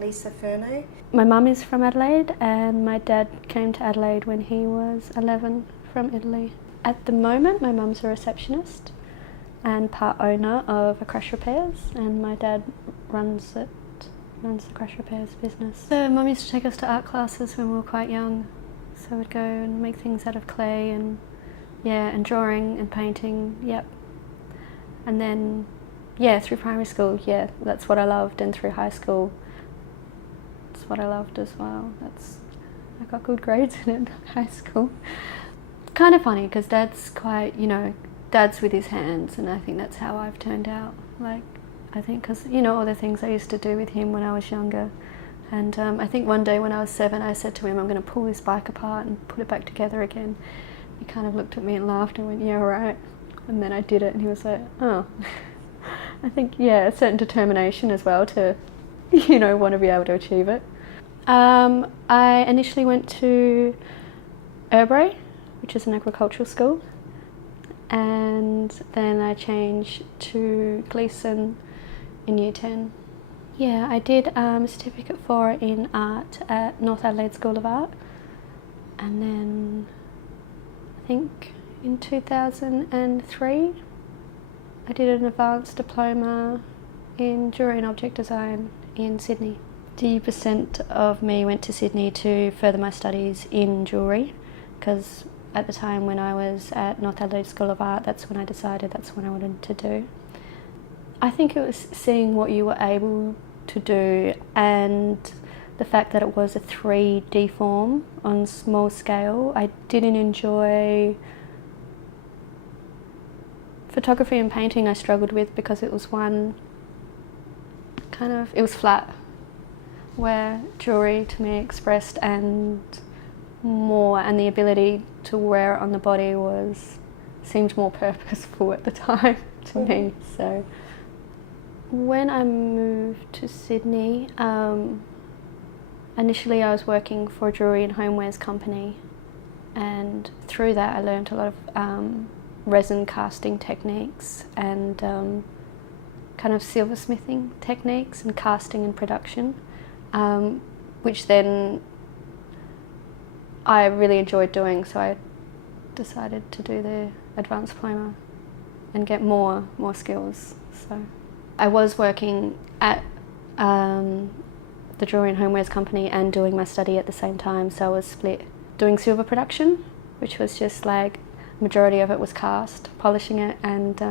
Lisa Furno. My mum is from Adelaide and my dad came to Adelaide when he was 11 from Italy. At the moment my mum's a receptionist and part owner of a crash repairs, and my dad runs the crash repairs business. So mum used to take us to art classes when we were quite young, so we'd go and make things out of clay and drawing and painting, and then through primary school, that's what I loved, and through high school that's what I loved as well. I got good grades in high school. Kind of funny because Dad's quite, Dad's with his hands, and I think that's how I've turned out. I think because, all the things I used to do with him when I was younger. And I think one day when I was 7, I said to him, I'm going to pull this bike apart and put it back together again. He kind of looked at me and laughed and went, yeah, right. And then I did it and he was like, oh. I think, a certain determination as well to, want to be able to achieve it. I initially went to Urbray, which is an agricultural school, and then I changed to Gleeson in Year 10. Yeah, I did a Certificate 4 in art at North Adelaide School of Art, and then I think in 2003 I did an advanced diploma in jewellery and object design in Sydney. 80% of me went to Sydney to further my studies in jewellery, because at the time when I was at North Adelaide School of Art, that's when I decided that's what I wanted to do. I think it was seeing what you were able to do, and the fact that it was a 3D form on small scale. I didn't enjoy photography and painting. I struggled with because it was it was flat, where jewellery to me expressed and more, and the ability to wear it on the body seemed more purposeful at the time to me. So when I moved to Sydney, initially I was working for a jewellery and homewares company, and through that I learned a lot of resin casting techniques and kind of silversmithing techniques and casting and production, which then I really enjoyed doing, so I decided to do the advanced diploma and get more skills. So I was working at the jewellery and homewares company and doing my study at the same time, so I was split doing silver production, which was just majority of it was cast, polishing it and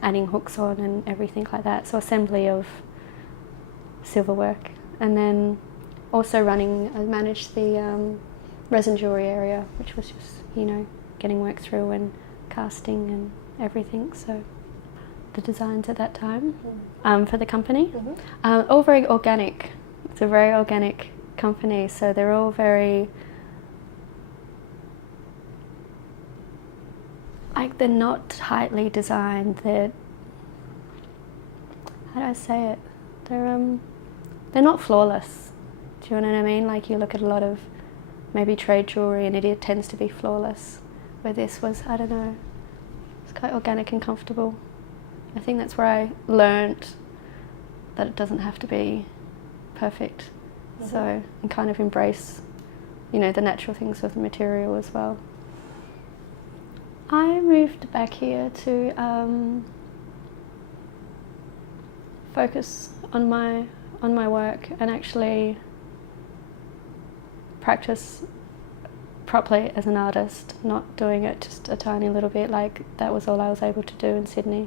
adding hooks on and everything like that, so assembly of silver work. And then also I managed the resin jewellery area, which was just, getting work through and casting and everything, so the designs at that time for the company. All very organic. It's a very organic company, so they're all very, they're not tightly designed. How do I say it? They're not flawless. Do you know what I mean? You look at a lot of maybe trade jewellery and it tends to be flawless, where this was, I don't know, it's quite organic and comfortable. I think that's where I learnt that it doesn't have to be perfect. So, and kind of embrace, the natural things of the material as well. I moved back here to focus on my work and actually practice properly as an artist, not doing it just a tiny little bit. That was all I was able to do in Sydney,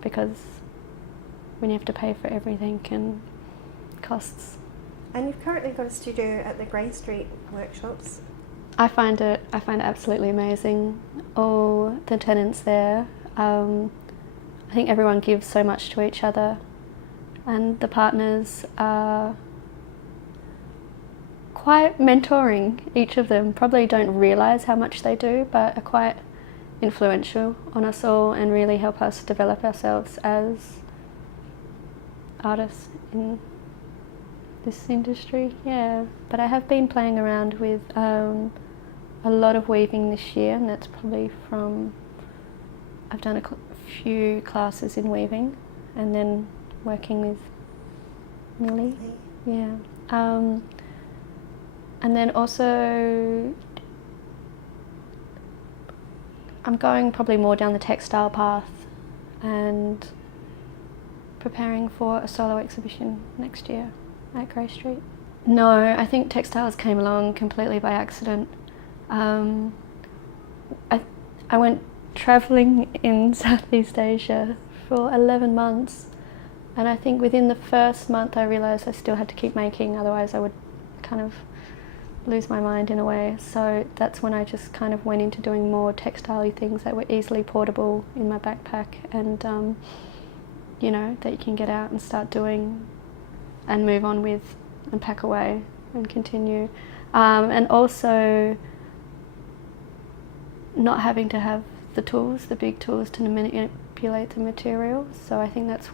because when you have to pay for everything and costs. And you've currently got a studio at the Grey Street workshops. I find it absolutely amazing. All the tenants there, I think everyone gives so much to each other, and the partners are quite mentoring. Each of them probably don't realise how much they do, but are quite influential on us all and really help us develop ourselves as artists in this industry. But I have been playing around with a lot of weaving this year, and that's probably I've done a few classes in weaving and then working with Millie. Yeah. And then also I'm going probably more down the textile path and preparing for a solo exhibition next year at Grey Street. No, I think textiles came along completely by accident. I went travelling in Southeast Asia for 11 months, and I think within the first month I realised I still had to keep making, otherwise I would kind of lose my mind in a way. So that's when I just kind of went into doing more textile-y things that were easily portable in my backpack, and you know, that you can get out and start doing and move on with and pack away and continue. And also not having to have the tools, the big tools to manipulate the materials. So I think that's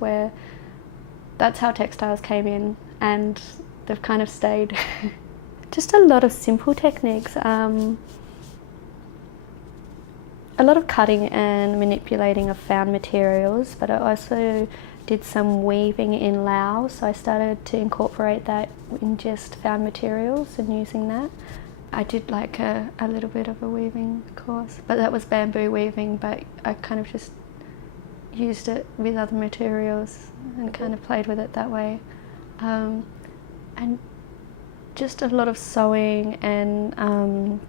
how textiles came in, and they've kind of stayed. Just a lot of simple techniques. A lot of cutting and manipulating of found materials, but I also did some weaving in Laos, so I started to incorporate that in just found materials and using that. I did like a little bit of a weaving course, but that was bamboo weaving, but I kind of just used it with other materials and kind of played with it that way. And just a lot of sewing and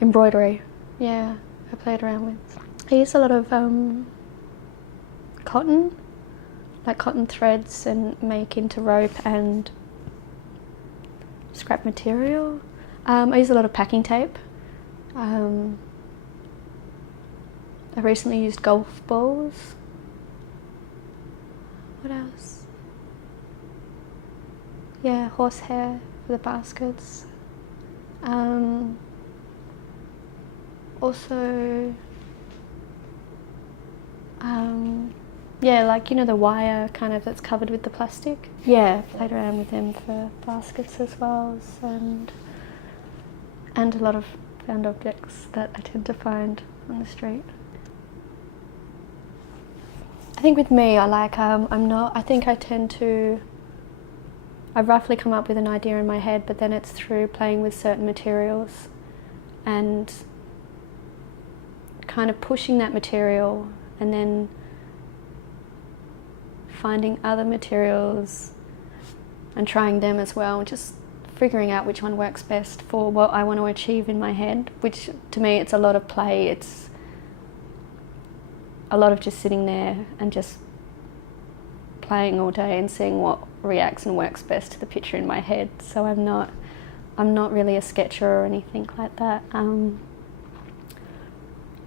embroidery. Yeah, I played around with. I use a lot of cotton, like cotton threads, and make into rope and scrap material. I use a lot of packing tape. I recently used golf balls. What else? Yeah, horsehair for the baskets. Also, yeah, like, you know, the wire kind of that's covered with the plastic. Yeah, played around with them for baskets as well, and a lot of found objects that I tend to find on the street. I think with me, I roughly come up with an idea in my head, but then it's through playing with certain materials and kind of pushing that material and then finding other materials and trying them as well, and just figuring out which one works best for what I want to achieve in my head, which to me it's a lot of play. It's a lot of just sitting there and just playing all day and seeing what reacts and works best to the picture in my head. So I'm not really a sketcher or anything like that. And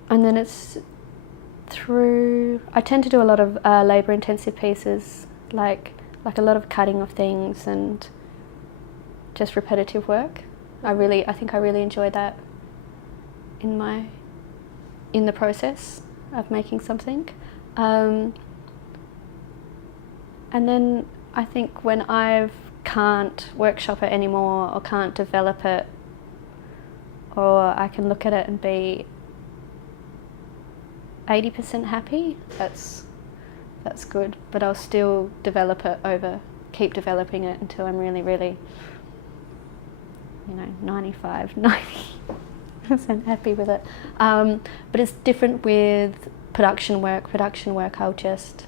then it's through, I tend to do a lot of labour intensive pieces, like a lot of cutting of things and just repetitive work. I think I really enjoy that in the process of making something. And then I think when I can't workshop it anymore or can't develop it, or I can look at it and be 80% happy, that's good, but I'll still keep developing it until I'm really, really, 95, 90% happy with it. But it's different with production work. Production work, I'll just,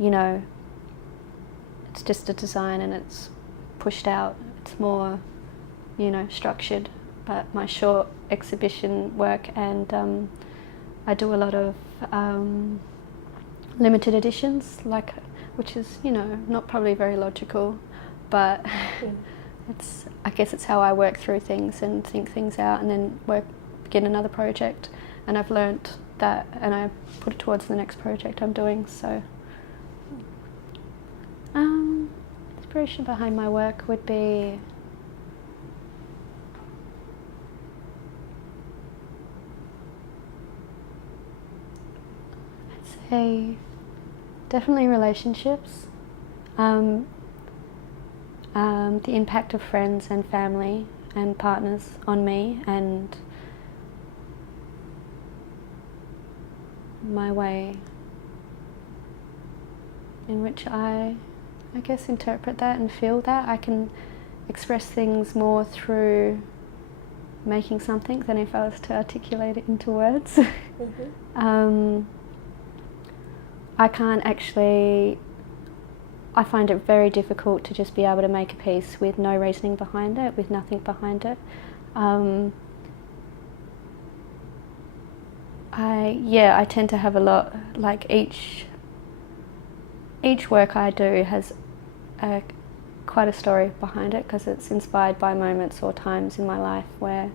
it's just a design and it's pushed out. It's more, structured. But my short exhibition work, and I do a lot of limited editions, which is, not probably very logical, but I guess it's how I work through things and think things out, and then begin another project. And I've learnt that, and I put it towards the next project I'm doing. So, inspiration behind my work would be definitely relationships, the impact of friends and family and partners on me, and my way in which I I guess, interpret that and feel that. I can express things more through making something than if I was to articulate it into words. I can't actually, I find it very difficult to just be able to make a piece with no reasoning behind it, with nothing behind it. I tend to have a lot, like each work I do has quite a story behind it, because it's inspired by moments or times in my life where,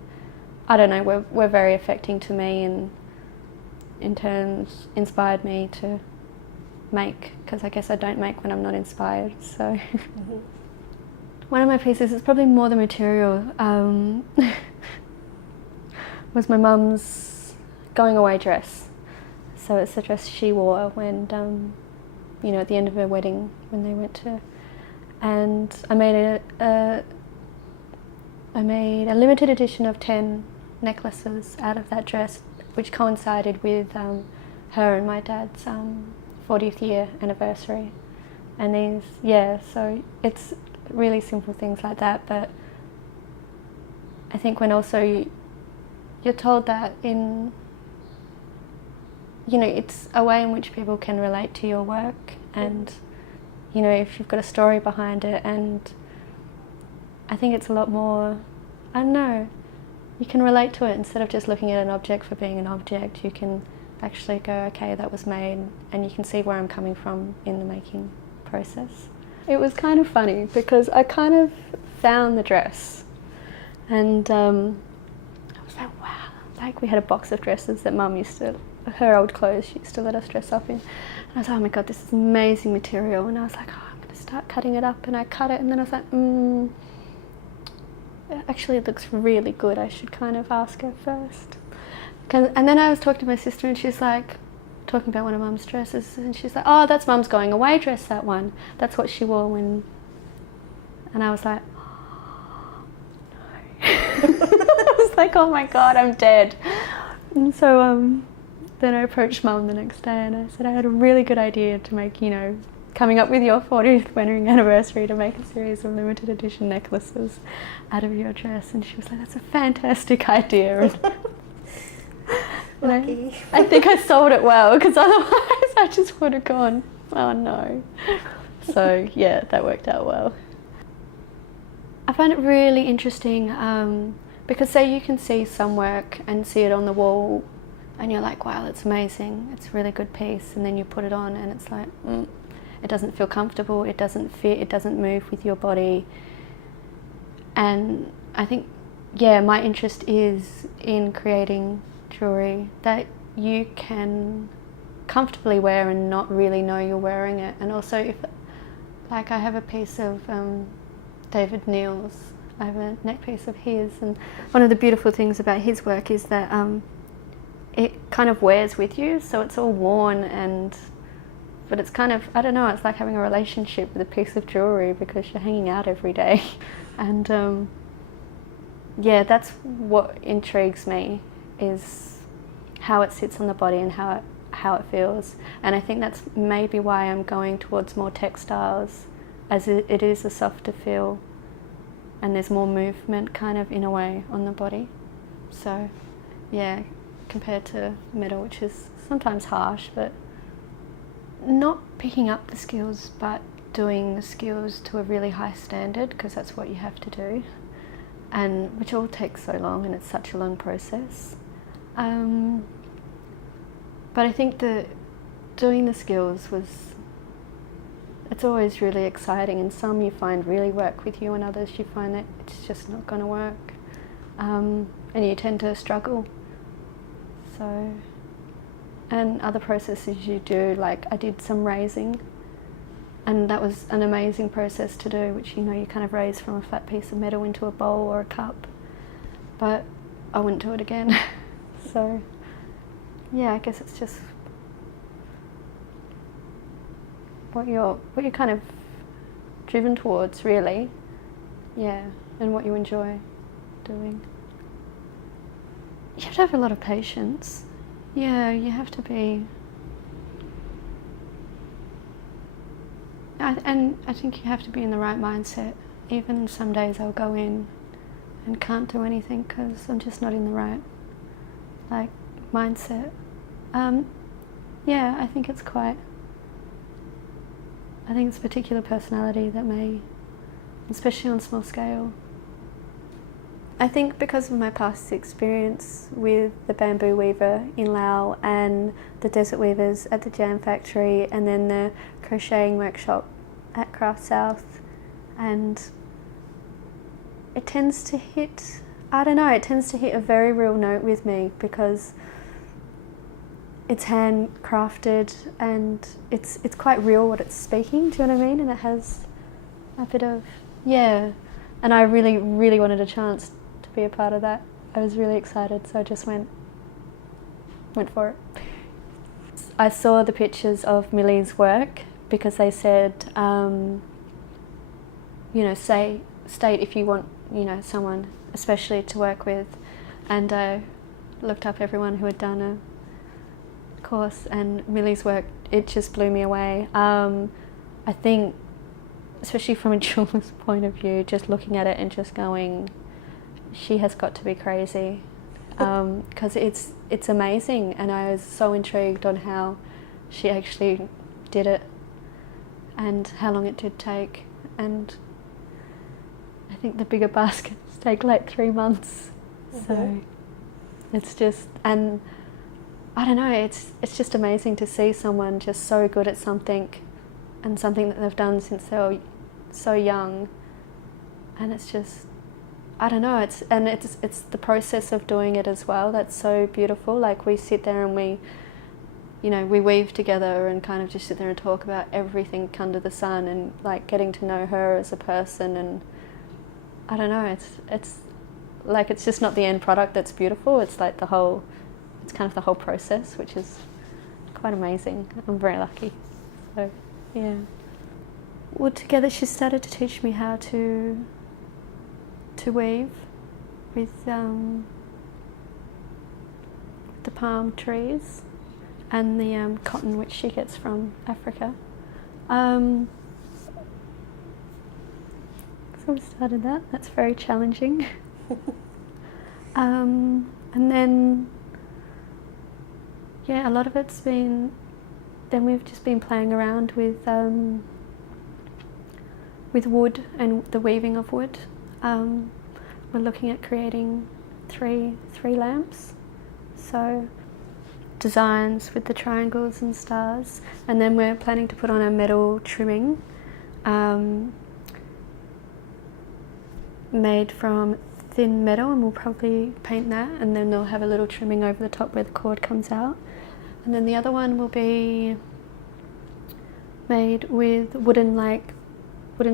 I don't know, were very affecting to me, and in turns inspired me to make, because I guess I don't make when I'm not inspired. So one of my pieces is probably more the material, was my mum's going away dress. So it's the dress she wore when, at the end of her wedding, when they went to, and I made a limited edition of 10 necklaces out of that dress, which coincided with her and my dad's 40th year anniversary. And these, so it's really simple things like that, but I think when also you're told that it's a way in which people can relate to your work, and if you've got a story behind it, and I think it's a lot more, I don't know, you can relate to it instead of just looking at an object for being an object. You can actually go, okay, that was made, and you can see where I'm coming from in the making process. It was kind of funny because I kind of found the dress, and I was like, wow, like we had a box of dresses that Mum used to, her old clothes she used to let us dress up in. And I was like, oh my God, this is amazing material. And I was like, oh, I'm going to start cutting it up. And I cut it, and then I was like, actually it looks really good. I should kind of ask her first. And then I was talking to my sister, and she's like, talking about one of Mum's dresses, and she's like, oh, that's Mum's going away dress, that one. That's what she wore when... And I was like, oh, no. I was like, oh my God, I'm dead. And so then I approached Mum the next day, and I said I had a really good idea to make, coming up with your 40th wedding anniversary, to make a series of limited edition necklaces out of your dress. And she was like, that's a fantastic idea. And I think I sold it well, because otherwise I just would have gone, oh no. So yeah, that worked out well. I find it really interesting because say you can see some work and see it on the wall and you're like, wow, that's amazing, it's a really good piece, and then you put it on and it's like, it doesn't feel comfortable, it doesn't fit, it doesn't move with your body. And I think, my interest is in creating jewellery that you can comfortably wear and not really know you're wearing it. And also, if, like, I have a piece of David Neal's, I have a neck piece of his, and one of the beautiful things about his work is that it kind of wears with you, so it's all worn, but it's kind of, I don't know, it's like having a relationship with a piece of jewellery because you're hanging out every day. And that's what intrigues me, is how it sits on the body and how it feels. And I think that's maybe why I'm going towards more textiles, as it is a softer feel and there's more movement kind of in a way on the body. So compared to metal, which is sometimes harsh, but not picking up the skills but doing the skills to a really high standard, because that's what you have to do, and which all takes so long, and it's such a long process. But I think that doing the skills it's always really exciting, and some you find really work with you, and others you find that it's just not going to work, and you tend to struggle. So, and other processes you do, like I did some raising, and that was an amazing process to do, which you kind of raise from a flat piece of metal into a bowl or a cup, but I wouldn't do it again. So I guess it's just what you're kind of driven towards, really, and what you enjoy doing. You have to have a lot of patience. You have to be... and I think you have to be in the right mindset. Even some days I'll go in and can't do anything because I'm just not in the right mindset. Yeah, I think it's a particular personality that may, especially on small scale. I think because of my past experience with the bamboo weaver in Laos and the desert weavers at the jam factory and then the crocheting workshop at Craft South, and it tends to hit a very real note with me because it's handcrafted and it's quite real what it's speaking, do you know what I mean? And it has a bit of, yeah, and I really, really wanted a chance to be a part of that. I was really excited, so I just went for it. I saw the pictures of Millie's work because they said, state if you want, someone especially to work with, and I looked up everyone who had done a course, and Millie's work, it just blew me away. I think, especially from a jeweler's point of view, just looking at it and just going, she has got to be crazy, because it's amazing, and I was so intrigued on how she actually did it and how long it did take, and I think the bigger baskets take like 3 months. So it's just, and I don't know, it's just amazing to see someone just so good at something, and something that they've done since they were so young, and it's just, I don't know, it's the process of doing it as well that's so beautiful. Like, we sit there and we weave together and kind of just sit there and talk about everything under the sun, and like getting to know her as a person, and I don't know, it's just not the end product that's beautiful, it's like it's kind of the whole process, which is quite amazing. I'm very lucky. So, yeah. Well, together she started to teach me how to weave with the palm trees and the cotton which she gets from Africa. So we started that. That's very challenging. And then, yeah, a lot of it's been, then we've just been playing around with wood and the weaving of wood. We're looking at creating three lamps, so designs with the triangles and stars, and then we're planning to put on a metal trimming made from thin metal, and we'll probably paint that, and then they'll have a little trimming over the top where the cord comes out, and then the other one will be made with wooden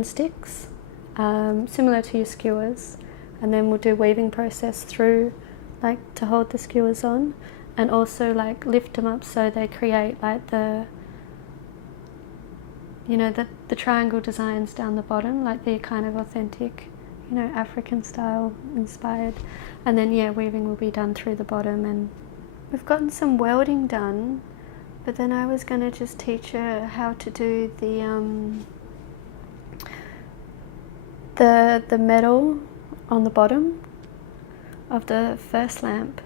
sticks, similar to your skewers, and then we'll do weaving process through, like, to hold the skewers on, and also like lift them up so they create like the triangle designs down the bottom, like the kind of authentic, African style inspired, and then weaving will be done through the bottom. And we've gotten some welding done, but then I was going to just teach her how to do the metal on the bottom of the first lamp.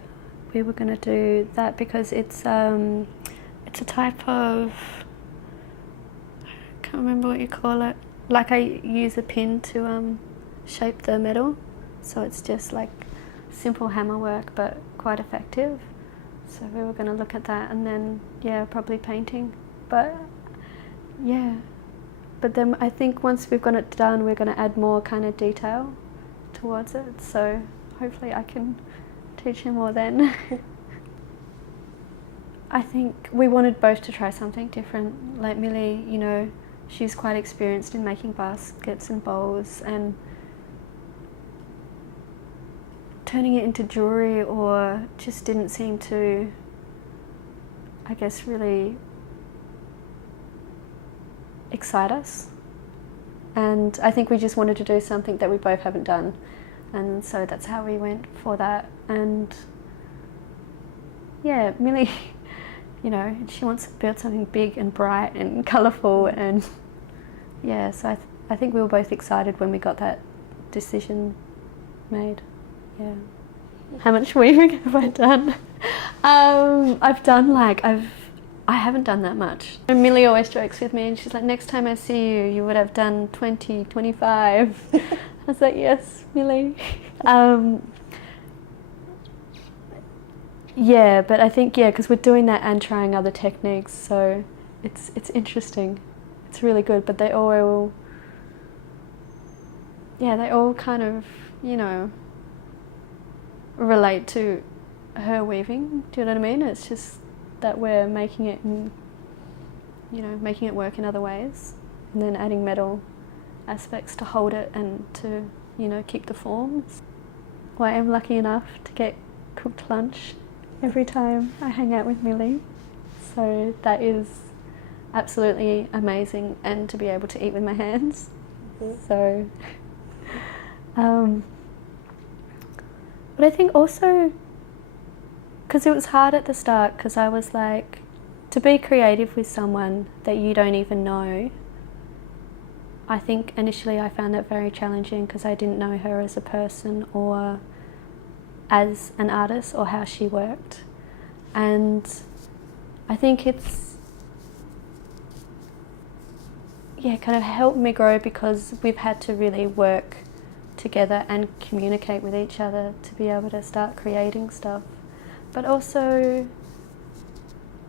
We were going to do that because it's a type of, I can't remember what you call it, like I use a pin to shape the metal, so it's just like simple hammer work but quite effective. So we were going to look at that, and then probably painting, but then I think once we've got it done, we're going to add more kind of detail towards it, so hopefully I can teach her more then. I think we wanted both to try something different. Like Millie, she's quite experienced in making baskets and bowls, and turning it into jewellery or just didn't seem to, I guess, really excite us. And I think we just wanted to do something that we both haven't done, and so that's how we went for that. And Millie, she wants to build something big and bright and colourful, and yeah, so I think we were both excited when we got that decision made. Yeah. How much weaving have I done? I've done I haven't done that much. And Millie always jokes with me and she's like, next time I see you, you would have done 20, 25. I was like, yes, Millie. Yeah, but I think, yeah, because we're doing that and trying other techniques, so it's interesting. It's really good, but they all kind of, you know, relate to her weaving. Do you know what I mean? It's just that we're making it in, you know, making it work in other ways, and then adding metal aspects to hold it and to, you know, keep the forms. Well, I am lucky enough to get cooked lunch every time I hang out with Millie, so that is absolutely amazing, and to be able to eat with my hands. So but I think also because it was hard at the start, because I was like, to be creative with someone that you don't even know, I think initially I found that very challenging because I didn't know her as a person or as an artist or how she worked. And I think it's, yeah, kind of helped me grow because we've had to really work together and communicate with each other to be able to start creating stuff. But also,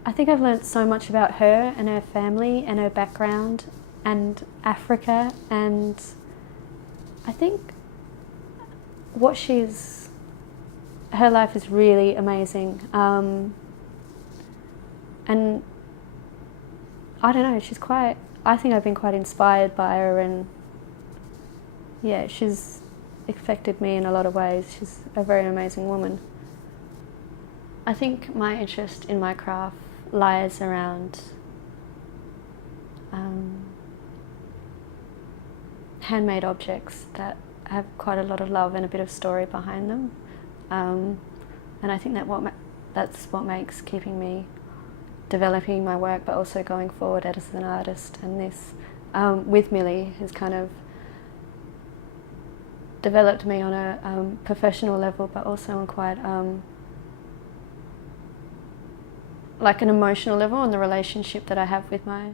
I think I've learnt so much about her and her family and her background and Africa, and I think her life is really amazing. And I don't know, I think I've been quite inspired by her, and yeah, she's affected me in a lot of ways. She's a very amazing woman. I think my interest in my craft lies around handmade objects that have quite a lot of love and a bit of story behind them. And I think that's what makes keeping me developing my work, but also going forward as an artist. And this, with Millie, has kind of developed me on a professional level, but also on quite like an emotional level, on the relationship that I have with my